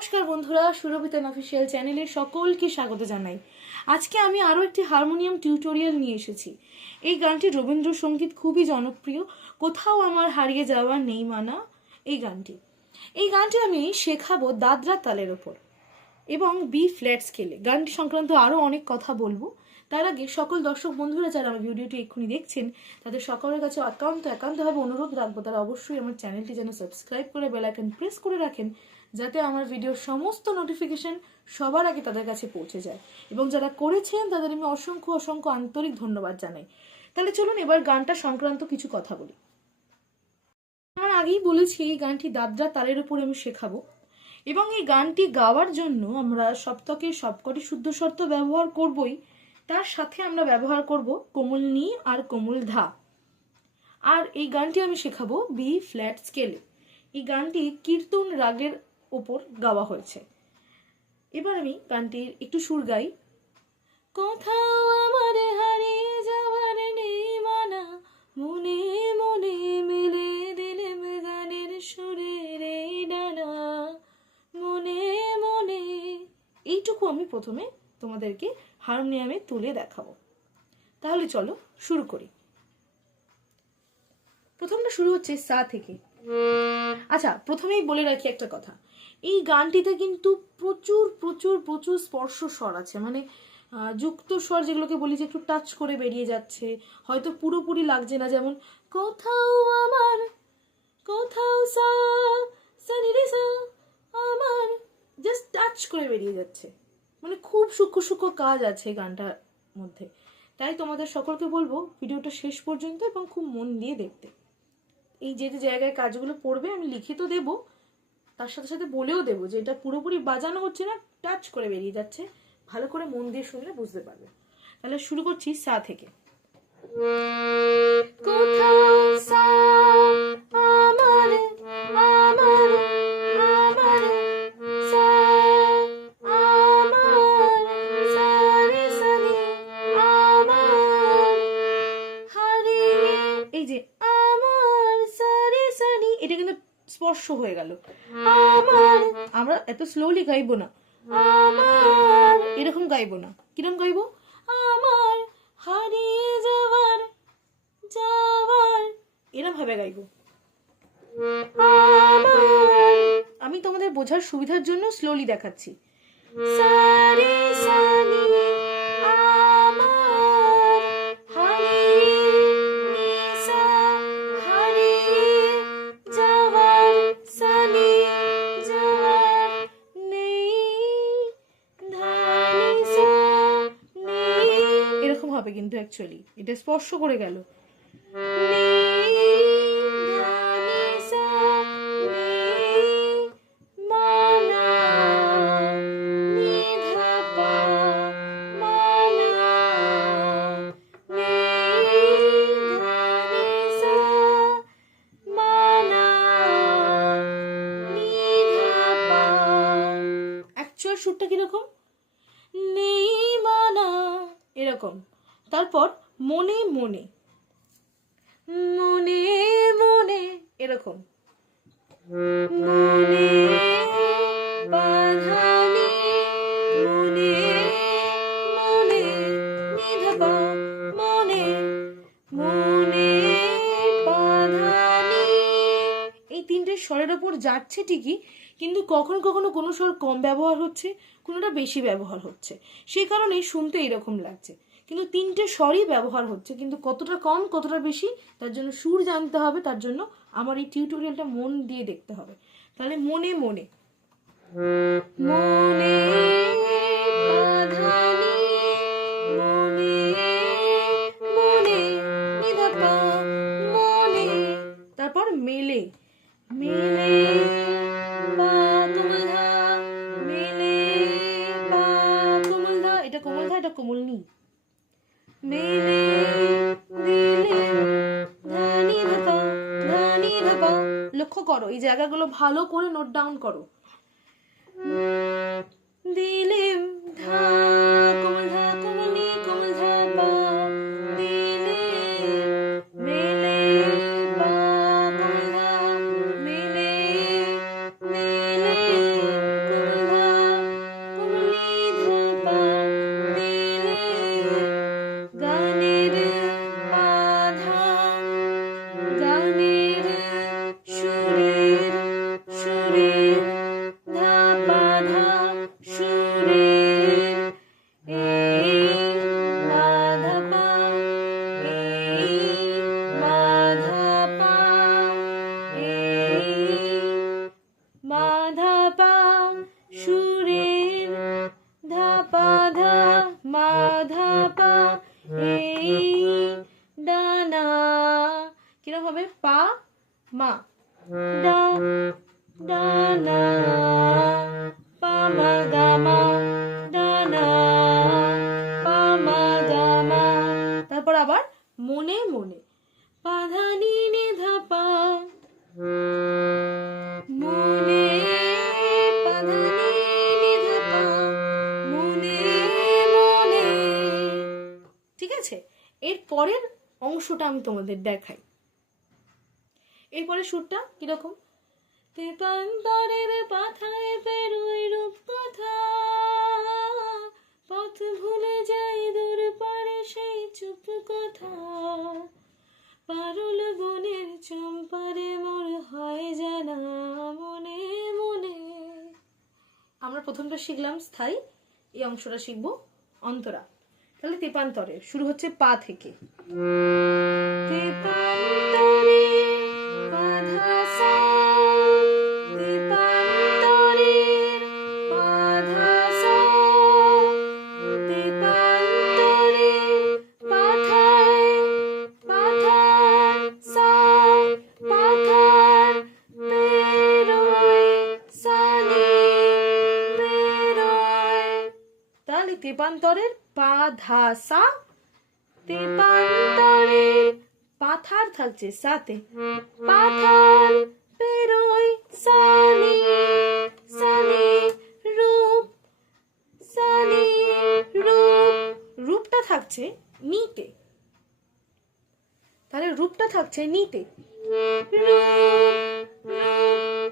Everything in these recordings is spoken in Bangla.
নমস্কার বন্ধুরা, সুরভিতা অফিসিয়াল চ্যানেলে সকলকে স্বাগত জানাই। আজকে আমি আরও একটি হারমোনিয়াম টিউটোরিয়াল নিয়ে এসেছি। এই গানটি রবীন্দ্রসঙ্গীত, খুবই জনপ্রিয়। কোথাও আমার হারিয়ে যাওয়ার নেই মানা এই গানটি আমি শেখাবো দাদরা তালের ওপর এবং বি ফ্ল্যাট স্কেলে। গানটি সংক্রান্ত আরও অনেক কথা বলবো। তার আগে সকল দর্শক বন্ধুরা যারা আমার ভিডিওটি এক্ষুনি দেখছেন, তাদের সকলের কাছে একান্তভাবে অনুরোধ রাখবো তারা অবশ্যই আমার চ্যানেলটি যেন সাবস্ক্রাইব করে বেল আইকন প্রেস করে রাখেন, যাতে আমার ভিডিওর সমস্ত নোটিফিকেশন সবার আগে তাদের কাছে পৌঁছে যায়। এবং যারা করেছেন তাদের আমি অসংখ্য আন্তরিক ধন্যবাদ জানাই। তাহলে চলুন এবার গানটা সংক্রান্ত কিছু কথা বলি। আমার আগেই বলেছি এই গানটি দাদরা তালের উপর আমি শেখাবো এবং এই গানটি গাওয়ার জন্য আমরা সপ্তকের সবকটি শুদ্ধ শর্ত ব্যবহার করবই, তার সাথে আমরা ব্যবহার করব কোমল নি আর কোমল ধা। আর এই গানটি আমি শেখাবো বি ফ্ল্যাট স্কেলে। এই গানটি কীর্তন রাগের ওপর গাওয়া হয়েছে। এবার আমি গানটির একটু সুর গাই। কোথাও আমার হারিয়ে যাওয়ার নেই মানা, মনে মনে মেলে দিলেম গানের সুরের এই ডানা, মনে মনে। এইটুকু আমি প্রথমে তোমাদেরকে হারমোনিয়ামে তুলে দেখাবো। তাহলে চলো শুরু করি। প্রথমটা শুরু হচ্ছে সা থেকে। আচ্ছা, প্রথমেই বলে রাখি একটা কথা, এই গানটিতে কিন্তু প্রচুর প্রচুর প্রচুর স্পর্শ স্বর আছে, মানে যুক্ত স্বর যেগুলোকে বলি যে একটু টাচ করে বেরিয়ে যাচ্ছে, হয়তো পুরোপুরি লাগছে না। যেমন কোথাও আমার, কোথাও সা সা আমার, জাস্ট টাচ করে বেরিয়ে যাচ্ছে, মানে খুব সূক্ষ্ম কাজ আছে গানটার মধ্যে। তাই তোমাদের সকলকে বলবো ভিডিওটা শেষ পর্যন্ত এবং খুব মন দিয়ে দেখতে। এই যে জায়গায় কাজগুলো পড়বে আমি লিখে তো দেবো, তার সাথে সাথে বলেও দেবো যে এটা পুরোপুরি বাজানো হচ্ছে না, টাচ করে বেরিয়ে যাচ্ছে। ভালো করে মন দিয়ে শুনলে বুঝতে পারবে। তাহলে শুরু করছি সা থেকে। কোথাও সা আমার আমার আমার সা আমার সা রে সা নি আমার হারিয়ে, এই যে আমার সা রে সা নি, এটা কিন্তু স্পর্শ হয়ে গেল। আমার, আমরা এত স্লোলি গাইবো না, আমার এরকম গাইবো না। কিরকম গাইবো? আমার হারিয়ে যাওয়ার যাওয়ার, এরকম ভাবে গাইবো। আমি তোমাদের বোঝার সুবিধার জন্য স্লোলি দেখাচ্ছি। সা রে সা নি আমার হারিয়ে নি সা হারিয়ে যাওয়ার সা নি যাওয়ার নেই ধা নি সা নেই, এরকম হবে কিন্তু অ্যাকচুয়ালি এটা স্পর্শ করে গেল। সুরটা কিরকম? নেই মানা, এরকম। তারপর মনে মনে মনে মনে, এরকম। মনে বাধানি মনে মনে নিধা মনে মনে বাধানি। এই তিনটে স্বরের ওপর যাচ্ছে ঠিকই, কিন্তু কখনো কখনো কোনো স্বর কম ব্যবহার হচ্ছে, কোনোটা বেশি ব্যবহার হচ্ছে, সেই কারণে শুনতে এরকম লাগছে। কিন্তু তিনটে স্বরই ব্যবহার হচ্ছে, কিন্তু কতটা কম কতটা বেশি তার জন্য সুর জানতে হবে। তার জন্য আমার এই টিউটোরিয়ালটা মন দিয়ে দেখতে হবে। তাহলে মনে মনে মনে বাধানি মনে মনে নিধা মনে, তারপর মেলে মেলে বা কোমল ধা মেলে বা কোমল ধা, এটা কোমল ধা, এটা কোমল নি। মেলে দিলে ধানি ধাপা। লক্ষ্য করো এই জায়গাগুলো ভালো করে নোট ডাউন করো। দিলেম ধা কোমল ধা কোমল নি কোমল ধা বা দিলে মেলে বা কোমল ধা মেলে মেলে কোমল সুরের ধা পা ধা মা ধা পা এই ডানা কিরকম হবে পা মা ডা ডানা পা মা গা মা ডানা পা মা গা মা। তারপর আবার মনে মনে পা ধা নি নি ধা পা মনে পা ধা নি নি ধা পা মনে মনে। ঠিক আছে, এর পরের অংশটা আমি তোমাদের দেখাই। এরপরে সুরটা কিরকম, তেপান্তরের পাথায় পেরোই রূপ কথা, পথ ভুলে যাই দূর পারে সেই চুপ কথা, পারুল বনের চম্পারে মোর হয় জানা মনে মনে। আমরা প্রথমটা শিখলাম স্থায়ী, এই অংশটা শিখবো অন্তরা। তাহলে তেপান্তরে শুরু হচ্ছে পা থেকে, তেপান্তরে পা ধা সা, তেপান্তরের পা ধা সা, তেপান্তরের পাথায় পাথার সা পাথার পেরোয় সানি পেরোয়। তাহলে তেপান্তরের পা ধা সা, তেপান্তরের পাথার থাকছে সাথে, পাথার পেরোয় সানি সানি রূপ সানি রূপ, রূপটা থাকছে নিতে, তাহলে রূপটা থাকছে নিতে, রূপ রূপ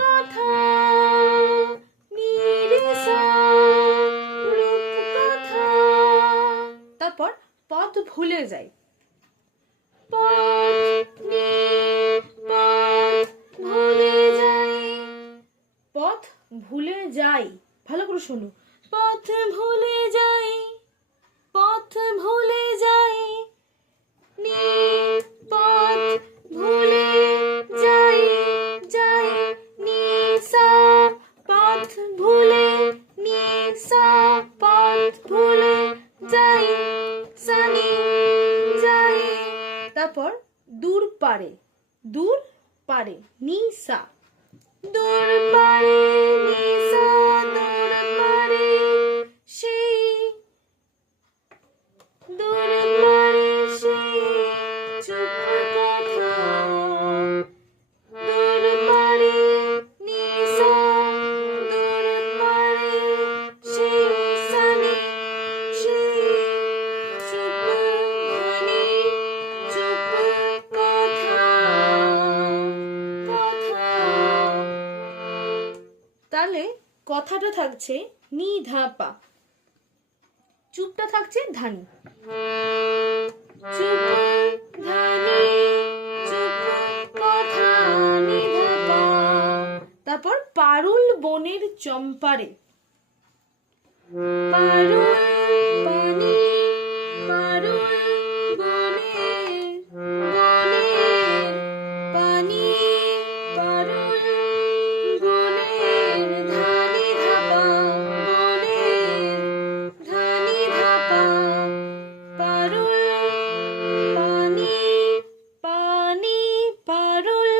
কথা নি রে সা রূপ কথা। তারপর পথ ভুলে যাই, পথ নি পথ ভুলে যাই, পথ ভুলে যাই, ভালো করে শোনো, পথ ভুলে যাই পথ ভুলে যাই, নি পথ ভুলে যাই যাই নি সা পথ ভুলে নি সা পথ ভুলে যাই সানি যাই। তারপর দূর পারে, দূর পারে নি সা, দূর পারে নি সা দূর পারে সেই, দূর পারে সেই চুপ কথা, দূর পারে নি সা দূর পারে সেই সানি সেই চুপ ধ্বনি চুপ কথা কথা। তাহলে কথাটা থাকছে নি ধা পা, চুপটা থাকছে ধানি, চুপ ধানি চুপ কথা নি ধা পা। তারপর পারুল বনের চম্পারে, পারুল পানি পারুল বনের বনের পানি পারুল বনের ধানি ধাপা বনের ধানি ধাপা, পারুল পানি পানি পারুল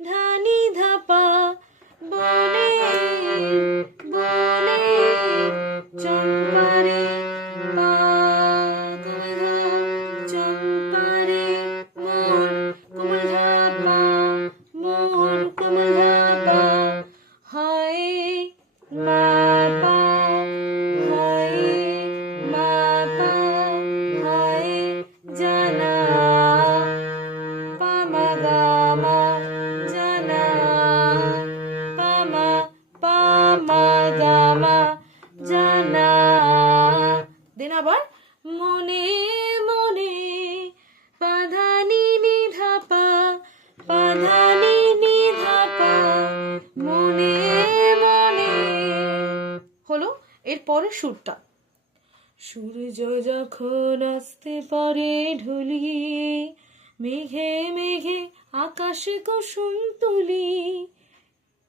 ধানি ধাপা বনের বনের চম্পারে পা কোমল চম্পারে মোর কোমল ধাপা মোর কোমল ধাপা হয় মা পা হয় মা পা হয় জানা পা মা গা মা জানা পা মা গা মা জানা। দেন আবার মনে মনে পাধানি নি ধাপা পাধানি নি ধাপা মনে মনে। হলো এর পরের সুরটা, সূর্য যখন আসতে পারে ঢুলিয়ে, মেঘে মেঘে আকাশে কুসুম তুলি।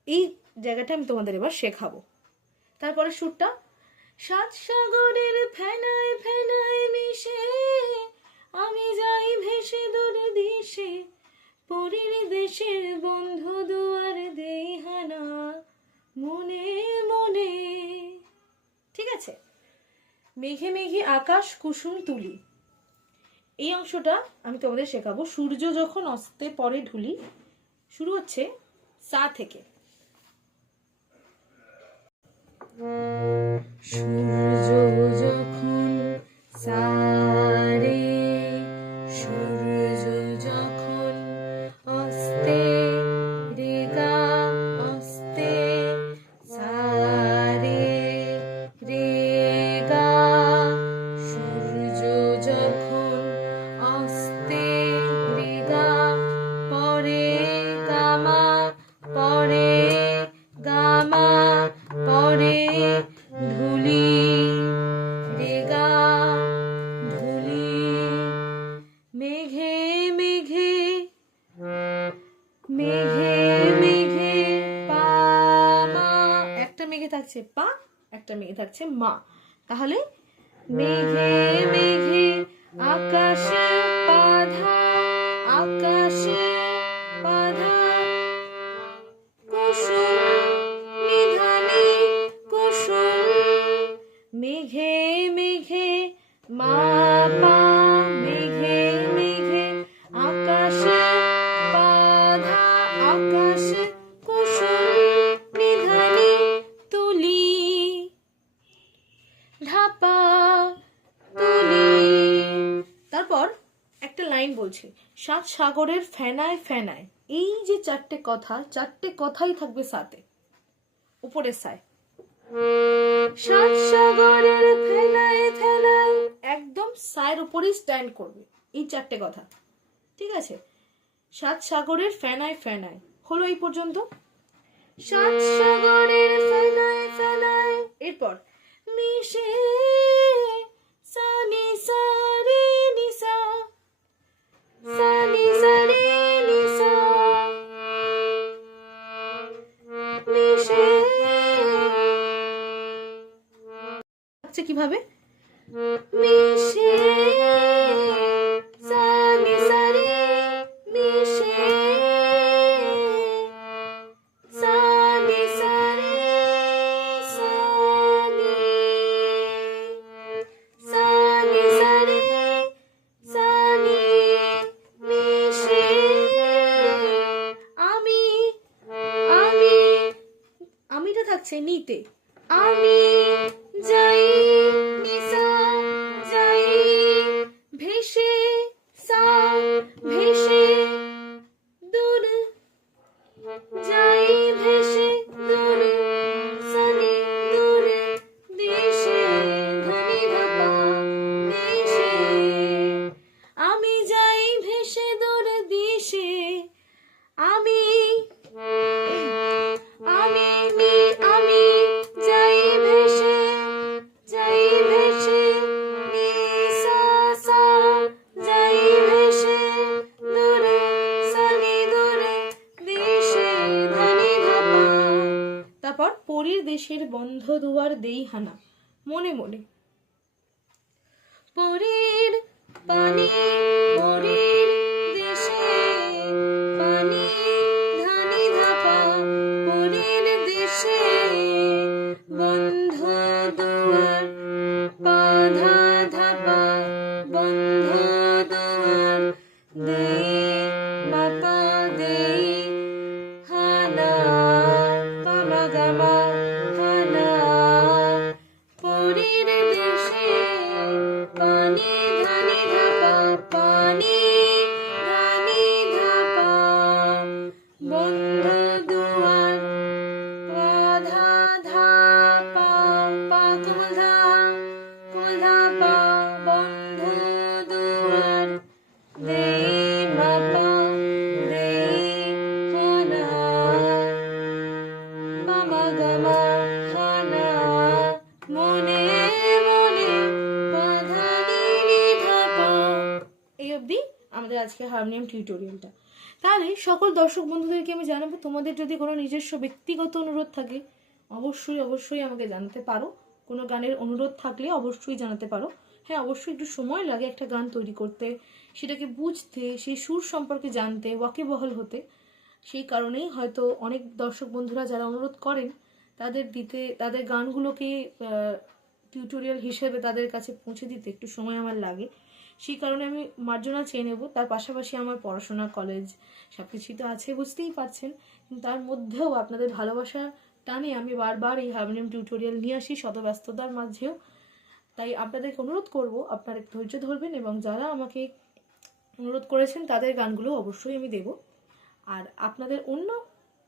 এই জায়গাটা আমি তোমাদের এবার শেখাবো। তারপরে সুরটা, সাত সাগরের ফেনায় ফেনায় মিশে আমি যাই ভেসে দূরে দেশে, পরীর দেশের বন্ধু দুয়ার দেই হানা মনে মনে। ঠিক আছে? মেঘে মেঘে আকাশ কুসুম তুলি, এই অংশটা আমি তোমাদের শেখাবো। সূর্য যখন অস্তে পরে ঢুলি, শুরু হচ্ছে সা থেকে। সূর্য যখন সারে, সূর্য যখন অস্তে রে গা অস্তে সারে রে গা, সূর্য যখন অস্তে রে গা পরে গামা পরে গামা পরে ধুলি রে গা ধুলি, মেঘে মেঘে মেঘে মেঘে পা মা, একটা মেঘে থাকছে পা, একটা মেঘে থাকছে মা। তাহলে মেঘে মেঘে আকাশে বাধা আকাশে বাধা, কুসুম নিধানে কুসুম, মেঘে মেঘে মা পা, মেঘে মেঘে আকাশে বাধা আকাশে কুসুম নিধানে তুলি ঢাপা তুলি। তারপর একটা লাইন বলছে, সাত সাগরের ফেনায় ফেনায়, এই যে চারটে কথা, চারটে কথাই থাকবে সাথে, উপরের সায়। সাত সাগরের ফেনায় ফেনায়, একদম সায়ের উপরেই স্ট্যান্ড করবে এই চারটে কথা। ঠিক আছে? সাত সাগরের ফেনায় ফেনায় হলো এই পর্যন্ত। সাত সাগরের ফেনায় ফেনায়, এরপর মিশে সা নি সা রে নি সা, সা নি সা রে নি সা, মিশে হচ্ছে কিভাবে, মিশে সা নি সা রে মিশে সা নি সা রে সা নি সা নি সা রে সা নি মিশে আমি আমি, আমিটা থাকছে নিতে, আমি যাই নিসা যাই ভেসে সা ভেসে দূর যাই ভেসে দূর সানি দূর দেশে ধনি ধাপা দেশে, আমি যাই ভেসে দূর দেশে, আমি আমি আমি যাই ভেসে নি সা সা, যাই ভেসে দূরে সানি দূরে দেশে ধনি ধাপা। তারপর পরীর দেশের বন্ধ দুয়ার দেই হানা মনে মনে, পরীর পানি পরীর দেশে পানি ধানি ধাপা, পরীর দেশে বন্ধ দুয়ার বাধা ধাপা, বন্ধ দুয়ার দেই মাপা দেই হানা পামা গামা হানা, পরীর দেশে পানি ধানি ধাপা পানি ধানি ধাপা, বন্ধ দুয়ার বাধা ধাপা পা কুধা কুধা পা, বন্ধ দুয়ার দেই মাপা দেই হানা পামা গামা হানা মনে মনে বাধা দিনি ধাপা। এই অবধি আমাদের আজকে হারমোনিয়াম টিউটোরিয়ালটা। তাহলে সকল দর্শক বন্ধুদেরকে আমি জানাবো, তোমাদের যদি কোনো নিজস্ব ব্যক্তিগত অনুরোধ থাকে অবশ্যই অবশ্যই আমাকে জানাতে পারো। কোনো গানের অনুরোধ থাকলে অবশ্যই জানাতে পারো। হ্যাঁ, অবশ্যই একটু সময় লাগে একটা গান তৈরি করতে, সেটাকে বুঝতে, সেই সুর সম্পর্কে জানতে, ওয়াকিবহাল হতে। সেই কারণেই হয়তো অনেক দর্শক বন্ধুরা যারা অনুরোধ করেন তাদের গানগুলোকে টিউটোরিয়াল হিসেবে তাদের কাছে পৌঁছে দিতে একটু সময় আমার লাগে। সেই কারণে আমি মার্জনা চেয়ে নেব। তার পাশাপাশি আমার পড়াশোনা, কলেজ সব কিছুই তো আছে, বুঝতেই পারছেন। কিন্তু তার মধ্যেও আপনাদের ভালোবাসা টানে আমি বারবার এই হারমোনিয়াম টিউটোরিয়াল নিয়ে আসি, শত ব্যস্ততার মাঝেও। তাই আপনাদেরকে অনুরোধ করব, আপনারা একটু ধৈর্য ধরবেন এবং যারা আমাকে অনুরোধ করেছেন তাদের গানগুলো অবশ্যই আমি দেব। আর আপনাদের অন্য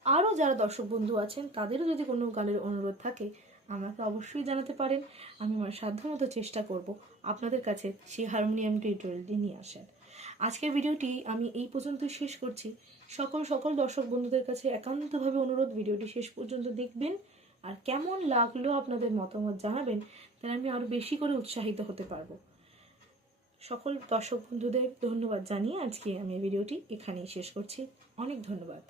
আরও যারা দর্শক বন্ধু আছেন তাদেরও যদি কোনো গানের অনুরোধ থাকে আমাকে অবশ্যই জানাতে পারেন। আমি আমার সাধ্যমতো চেষ্টা করব আপনাদের কাছে সেই হারমোনিয়াম টিউটোরিয়ালটি নিয়ে আসার। আজকের ভিডিওটি আমি এই পর্যন্তই শেষ করছি। সকল দর্শক বন্ধুদের কাছে একান্তভাবে অনুরোধ, ভিডিওটি শেষ পর্যন্ত দেখবেন আর কেমন লাগলো আপনাদের মতামত জানাবেন, তাহলে আমি আরও বেশি করে উৎসাহিত হতে পারবো। সকল দর্শক বন্ধুদের ধন্যবাদ জানিয়ে আজকে আমি ভিডিওটি এখানেই শেষ করছি। অনেক ধন্যবাদ।